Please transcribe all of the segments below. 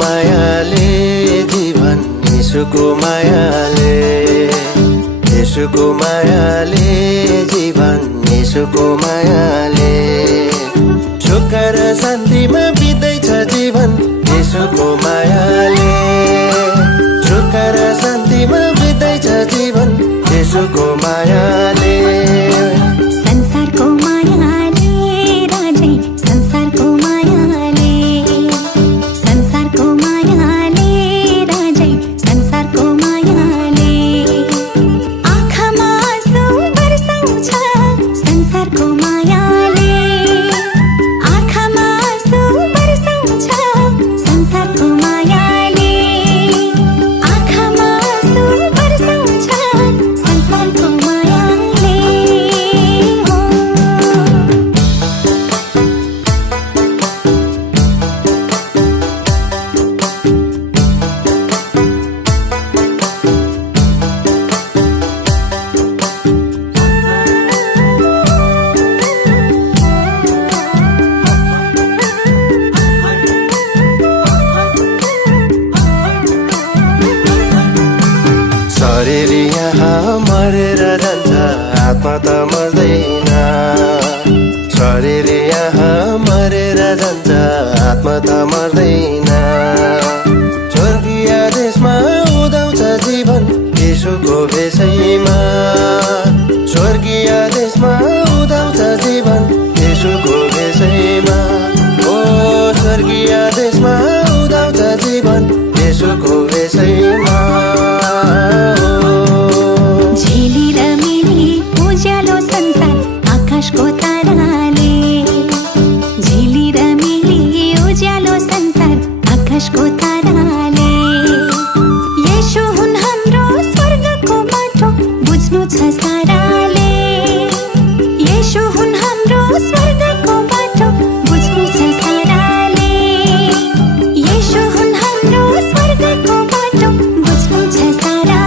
मायाले जीवन येशूको मायाले येशूको मायाले जीवन येशूको मायाले सुख र शान्तिमा बित्दैछ जीवन येशूको मायाले सुख र शान्तिमा बित्दैछ जीवन येशूको मायाले संसारको मायाले राजै संसारको मायाले संसारको मायाले राजै संसारको मायाले आँखामा आँसु बर्साउँछ संसारको मायाले आँखामा आँसु बर्साउँछ संसारको मायाले आँखामा आँसु बर्साउँछ संसारको मायाले हो शरीर यहाँ मरेर जान्छ आत्मा त मर्दैन शरीर यहाँ मरेर जान्छ आत्मा त मर्दैन स्वर्गीय देशमा उदाउँछ जीवन येशूको भेषैमा स्वर्गीय देशमा उदाउँछ जीवन येशूको भेषैमा ओ स्वर्गीय देशमा उदाउँछ जीवन येशूको भेषैमा झिली र मिली उज्यालो संसार आकाशको ताराले झिली र मिली उज्यालो संसार आकाशको ताराले येशू हुन् हाम्रो स्वर्गको बाटो बुझ्नु छ साराले येशू हुन् हाम्रो स्वर्गको बाटो बुझ्नु छ साराले येशू हुन् हाम्रो स्वर्गको बाटो बुझ्नु छ साराले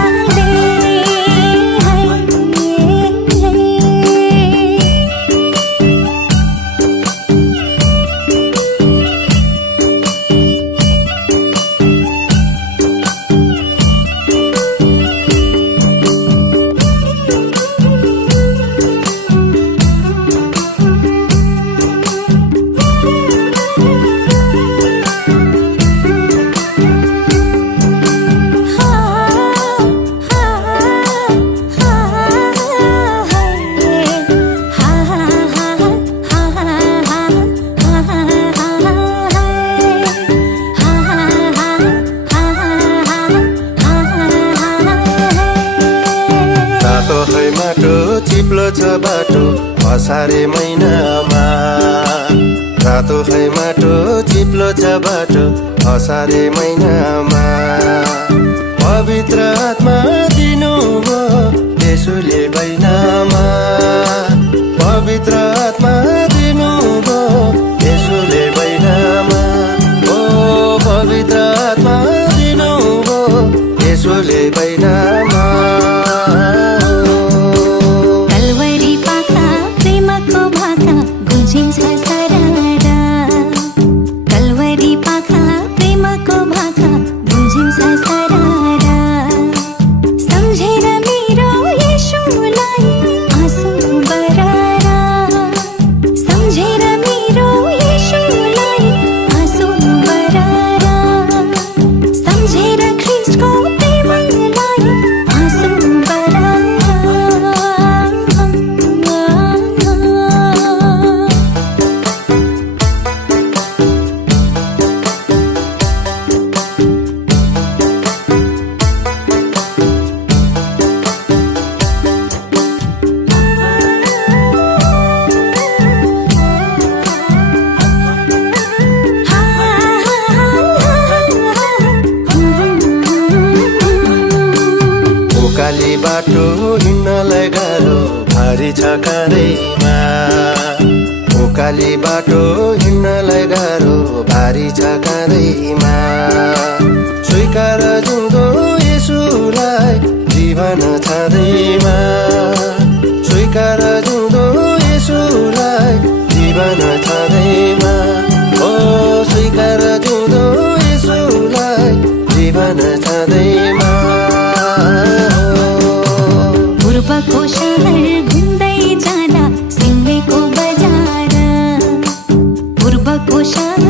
तातो है माटो चिप्लो छ बाटो असारे महिनामा तातो है माटो चिप्लो छ बाटो असारे महिनामा पवित्र आत्मा दिनुभयो येशूले बैनामा पवित्र आत्मा दिनुभयो येशूले बैनामा ओ पवित्र आत्मा दिनुभयो येशूले बैनामा कल्वरी पाखा प्रेमको भाका गुन्जिन्छ सरारा कल्वरी पाखा प्रेमको भाका गुन्जिन्छ सरारा सम्झेर मेरो येशूलाई आँसु बरारा सम्झेर मेरो येशूलाई आँसु बरारा सम्झेर ख्रीष्टको प्रेमलाई आँसु बरारा उकाली बाटो हिँड्नलाई गाह्रो भारी छ काँधैमा उकाली बाटो हिँड्नलाई गाह्रो भारी छ काँधैमा स्वीकार जिउँदो येशूलाई जीवन छँदैमा स्वीकार जिउँदो येशूलाई जीवन छँदैमा ओ स्वीकार जिउँदो येशू मन छँदैमा पूर्वको शहर घुम्दै जाँदा सिङ्गैको बजार पूर्वको शहर